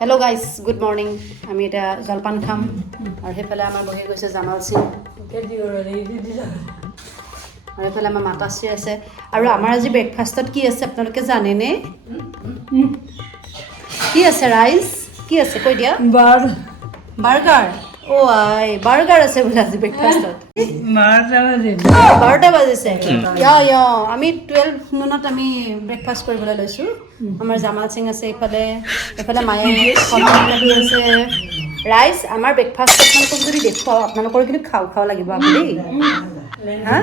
Hello' guys, good morning. আমি এতিয়া জলপান খাম আৰু সেইফালে আমাৰ বহি গৈছে জামাল সিং আৰু এইফালে আমাৰ মাতাশ্ৰী আছে। আৰু আমাৰ আজি ব্ৰেকফাষ্টত কি আছে আপোনালোকে জানেনে? কি আছে ৰাইজ? কি আছে কৈ দিয়া। বাৰ্গাৰ। অ' আই, বাৰ্গাৰ আছে বোলে আজি ব্ৰেকফাষ্টত। 12টা বাজিছে। আমি 12 নোনত আমি ব্ৰেকফাষ্ট কৰিবলৈ লৈছোঁ। আমাৰ জামাল সিং আছে এইফালে, এইফালে মায়ে কাঢ়ি আছে। ৰাইজ, আমাৰ ব্ৰেকফাষ্ট আপোনালোকক যদি দেখুৱাওঁ আপোনালোকৰ কিন্তু খাওঁ খাওঁ লাগিব আকৌ দেই। হা?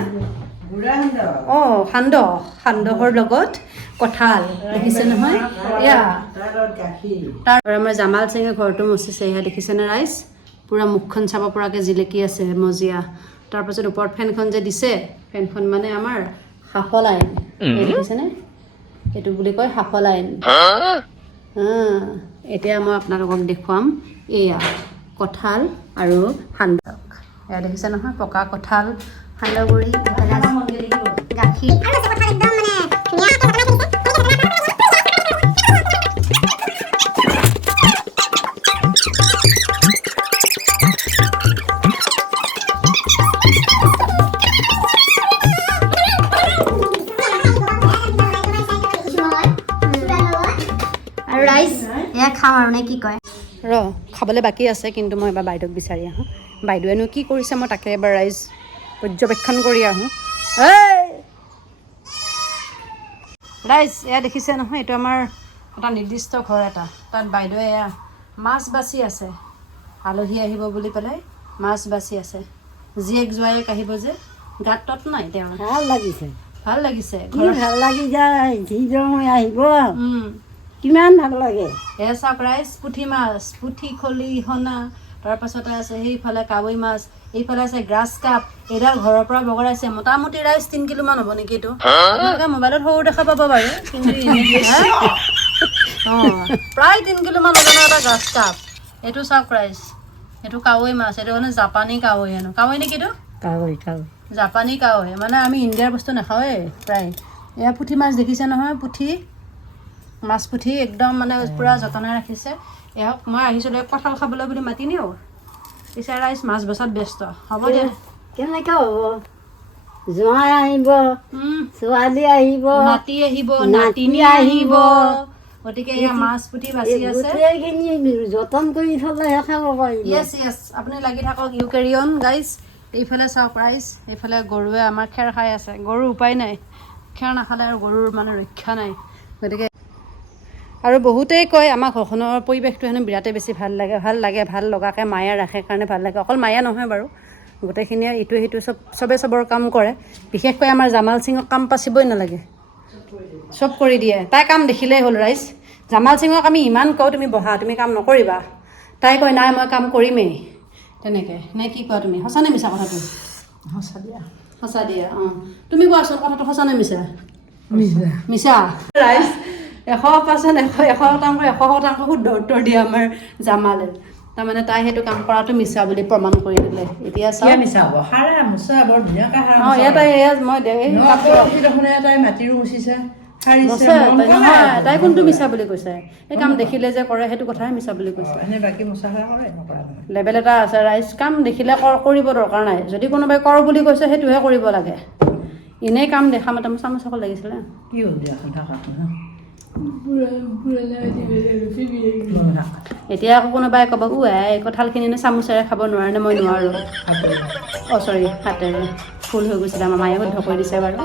অঁ, সান্দহৰ লগত কঁঠাল দেখিছে নহয় এয়া। তাৰ আমাৰ জামাল সিঙে ঘৰটো মচিছে, এয়া দেখিছেনে ৰাইজ? পূৰা মুখখন চাব পৰাকৈ জিলিকি আছে মজিয়া। তাৰপাছত ওপৰত ফেনখন যে দিছে, ফেনখন মানে আমাৰ সাফল আইন, দেখিছেনে? এইটো বুলি কয় সাফল আইন। এতিয়া মই আপোনালোকক দেখুৱাম এয়া কঁঠাল আৰু সান্দহ। এয়া দেখিছে নহয়, পকা কঁঠাল, সান্দহ গুড়ি, গাখীৰ। আৰু ৰাইজ এয়া খাওঁ আৰু নে কি কয়? খাবলৈ বাকী আছে, কিন্তু মই এবাৰ বাইদেউক বিচাৰি আহোঁ। বাইদেৱেনো কি কৰিছে মই তাকে এবাৰ ৰাইজ পৰ্যবেক্ষণ কৰি আহোঁ। ৰাইজ এয়া দেখিছে নহয়, এইটো আমাৰ এটা নিৰ্দিষ্ট ঘৰ এটা। তাত বাইদেৱে এয়া মাছ বাচি আছে। আলহী আহিব বুলি পেলাই মাছ বাচি আছে। জীয়েক জোৱায়েক আহিব যে, গাত তত নাই তেওঁ। ভাল লাগিছে ভাল লাগি যায়। যিজন আহিব কিমান ভাল লাগে। এয়া চাওক ৰাইজ, পুঠি মাছ, পুঠি খলি হনা, তাৰপাছতে আছে সেইফালে কাৱৈ মাছ, এইফালে আছে গ্ৰাছ কাপ। এইডাল ঘৰৰ পৰা বগৰাইছে মোটামুটি ৰাইজ 3 কিলোমান হ'ব নেকি এইটো। আপোনালোকে মোবাইলত সৰু দেখা পাব বাৰু, কিন্তু প্ৰায় 3 কিলোমান ওজনৰ এটা গ্ৰাছ কাপ। এইটো চাওক ৰাইজ, এইটো কাৱৈ মাছ। এইটো মানে জাপানী কাৱৈ হেনো। কাৱৈ নেকি এইটো? কাৱৈ জাপানী কাৱৈ। মানে আমি ইণ্ডিয়াৰ বস্তু নাখাওঁৱেই প্ৰায়। এয়া পুঠি মাছ দেখিছে নহয়, মাছ পুঠি একদম মানে পূৰা যতনাই ৰাখিছে। এওক মই আহিছিলোঁ কঁঠাল খাবলৈ বুলি মাতি নিওঁ, পিছে ৰাইজ মাছ বচাত ব্যস্ত। হ'ব দে। কেনেকৈ হ'ব? জোঁৱাই আহিব, ছোৱালী আহিব, নাতি আহিব, নাতিনী আহিব। গতিকে এয়া মাছ পুঠি বাচি আছে, যতন কৰি থ'লেহে খাব পাৰিব। য়েছ, আপুনি লাগি থাকক, ইউ কেৰি অন গাইজ। এইফালে চাওক ৰাইজ, এইফালে গৰুৱে আমাৰ খেৰ খাই আছে। গৰুৰ উপায় নাই, খেৰ নাখালে আৰু গৰুৰ মানে ৰক্ষা নাই। গতিকে আৰু বহুতেই কয় আমাৰ ঘৰখনৰ পৰিৱেশটো হেনো বিৰাটেই বেছি ভাল লাগে, ভাল লগাকৈ মায়ে ৰাখে কাৰণে ভাল লাগে। অকল মায়ে নহয় বাৰু, গোটেইখিনিয়ে ইটোৱে সিটো চবে চবৰ কাম কৰে। বিশেষকৈ আমাৰ জামাল সিঙক কাম পাচিবই নালাগে, চব কৰি দিয়ে। তাই কাম দেখিলেই হ'ল ৰাইজ। জামাল সিঙক আমি ইমান কওঁ তুমি বহা, তুমি কাম নকৰিবা, তাই কয় নাই মই কাম কৰিমেই। তেনেকৈ নে কি কোৱা তুমি? সঁচা নে মিছা কথাটো? সঁচা দিয়া। অঁ, তুমি কোৱাচোন কথাটো সঁচা নে মিছা? মিছা ৰাইজ। 100% 100% শুদ্ধ উত্তৰ দিয়ে আমাৰ জামালে। তাৰমানে তাই সেইটো কাম কৰাটো মিছা বুলি প্ৰমাণ কৰি দিলে। এতিয়া চাওক মিছা হ'ব। সাৰা মোচা বৰ ধুনীয়াকৈ সাৰা। অঁ, তাই মাটিৰো মুচিছে, নহয় তাই কোনটো মিছা বুলি কৈছে? এই কাম দেখিলে যে কৰে সেইটো কথাই মিছা বুলি কৈছে। বাকী মোচা সাৰা কৰে লেবেল এটা আছে ৰাইজ। কাম দেখিলে কৰিব দৰকাৰ নাই। যদি কোনোবাই কৰ বুলি কৈছে সেইটোহে কৰিব লাগে। এনেই কাম দেখা মতে মোৰ চামুচ অকল লাগিছিলে। কি হ'ল দিয়াচোন থাকা। এতিয়া আকৌ কোনোবাই ক'ব এই কঁঠালখিনিনো চামুচেৰে খাব নোৱাৰে নে? মই নোৱাৰোঁ। চৰি, হাতেৰে ফুল হৈ গৈছিলে। আমাৰ মায়ে শুদ্ধ কৰি দিছে বাৰু।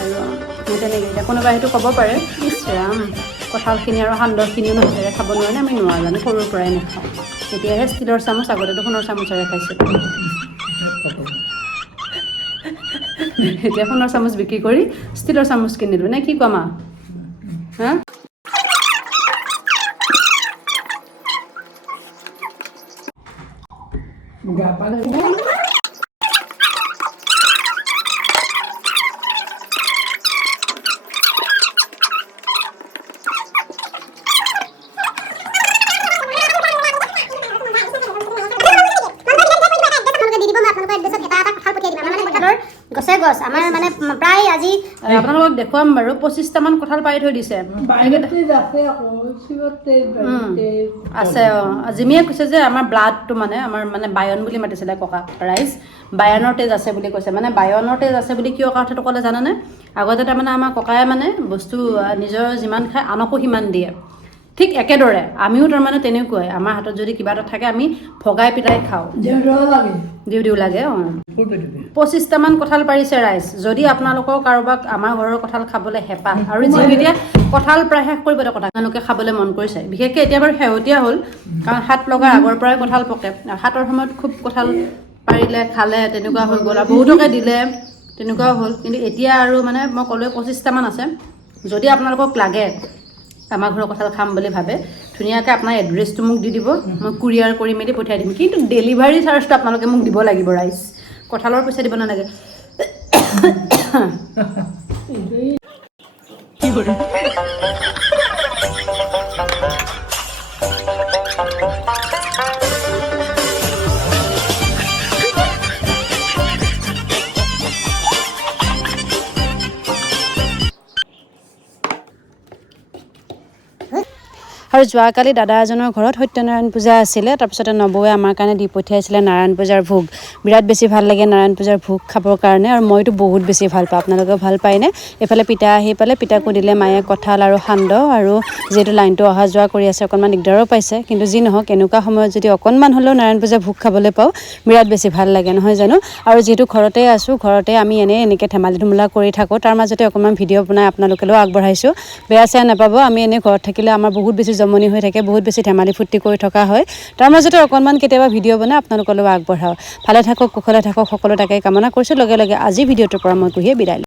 আৰু তেনেকৈ এতিয়া কোনোবাই সেইটো ক'ব পাৰে, ইছ ৰাম কঁঠালখিনি আৰু সান্দহখিনিও হাতেৰে খাব নোৱাৰে, আমি নোৱাৰোঁ, আমি সৰুৰ পৰাই নাখাওঁ। তেতিয়াহে ষ্টীলৰ চামুচ, আগতেতো সোণৰ চামুচেৰে খাইছিলোঁ। এতিয়া সোণৰ চামুচ বিক্ৰী কৰি ষ্টীলৰ চামুচ কিনিলোঁ নে কি কোৱা মা? হা? গছে গছ আমাৰ মানে প্ৰায় আজি আপোনালোকক দেখুৱাম বাৰু 25টামান কঁঠাল পাৰি থৈ দিছে আছে জিমিয়ে কৈছে যে আমাৰ ব্লাডটো মানে আমাৰ মানে বায়ন বুলি মাতিছিলে ককা ৰাইজ বায়নৰ তেজ আছে বুলি কৈছে মানে বায়নৰ তেজ আছে বুলি কিয় কথাটো ক'লে জানানে আগতে তাৰমানে আমাৰ ককায়ে মানে বস্তু নিজৰ যিমান খায় আনকো সিমান দিয়ে ঠিক একেদৰে আমিও তাৰমানে তেনেকুৱাই আমাৰ হাতত যদি কিবা এটা থাকে আমি ভগাই পিটাই খাওঁ দিও লাগে 25টামান কঁঠাল পাৰিছে ৰাইজ যদি আপোনালোকৰ কাৰোবাক আমাৰ ঘৰৰ কঁঠাল খাবলৈ হেঁপাহ আৰু যিকেইটা কঁঠাল প্ৰায় শেষ কৰিব এটা কথা তেওঁলোকে খাবলৈ মন কৰিছে বিশেষকৈ এতিয়া বাৰু শেহতীয়া হ'ল কাৰণ হাত লগাৰ আগৰ পৰাই কঁঠাল পকে হাতৰ সময়ত খুব কঁঠাল পাৰিলে খালে তেনেকুৱা হৈ গ'ল আৰু বহুতকে দিলে তেনেকুৱাও হ'ল কিন্তু এতিয়া আৰু মানে মই ক'লোৱে 25টামান আছে যদি আপোনালোকক লাগে আমাৰ ঘৰৰ কঁঠাল খাম বুলি ভাবে ধুনীয়াকৈ আপোনাৰ এড্ৰেছটো মোক দি দিব মই কুৰিয়াৰ কৰি মেলি পঠিয়াই দিম কিন্তু ডেলিভাৰী চাৰ্জটো আপোনালোকে মোক দিব লাগিব ৰাইজ কঁঠালৰ পইচা দিব নালাগে আৰু যোৱাকালি দাদা এজনৰ ঘৰত সত্যনাৰায়ণ পূজা আছিলে তাৰপিছতে নবৌৱে আমাৰ কাৰণে দি পঠিয়াইছিলে নাৰায়ণ পূজাৰ ভোগ বিৰাট বেছি ভাল লাগে নাৰায়ণ পূজাৰ ভোগ খাবৰ কাৰণে আৰু মইতো বহুত বেছি ভাল পাওঁ আপোনালোকেও ভাল পায়নে এইফালে পিতা আহি পালে পিতাকো দিলে মায়ে কঁঠাল আৰু সান্দহ আৰু যিহেতু লাইনটো অহা যোৱা কৰি আছে অকণমান দিগদাৰো পাইছে কিন্তু যি নহওক এনেকুৱা সময়ত যদি অকণমান হ'লেও নাৰায়ণ পূজা ভোগ খাবলৈ পাওঁ বিৰাট বেছি ভাল লাগে নহয় জানো আৰু যিহেতু ঘৰতে আছোঁ ঘৰতে আমি এনেকৈ ধেমালি ধুমলা কৰি থাকোঁ তাৰ মাজতে অকণমান ভিডিঅ' বনাই আপোনালোকেও আগবঢ়াইছোঁ বেয়া চেয়া নাপাব আমি এনেই ঘৰত থাকিলে আমাৰ বহুত বেছি জমনি হৈ থাকে বহুত বেছি ধেমালি ফূৰ্তি কৰি থকা হয় তাৰ মাজতে অকণমান কেতিয়াবা ভিডিঅ' বনাই আপোনালোকলৈ আগবঢ়াওঁ ভালে থাকক কুশলে থাকক সকলো তাকে কামনা কৰিছোঁ লগে লগে আজি ভিডিঅ'টোৰ পৰা মই কুহিয়ে বিদায়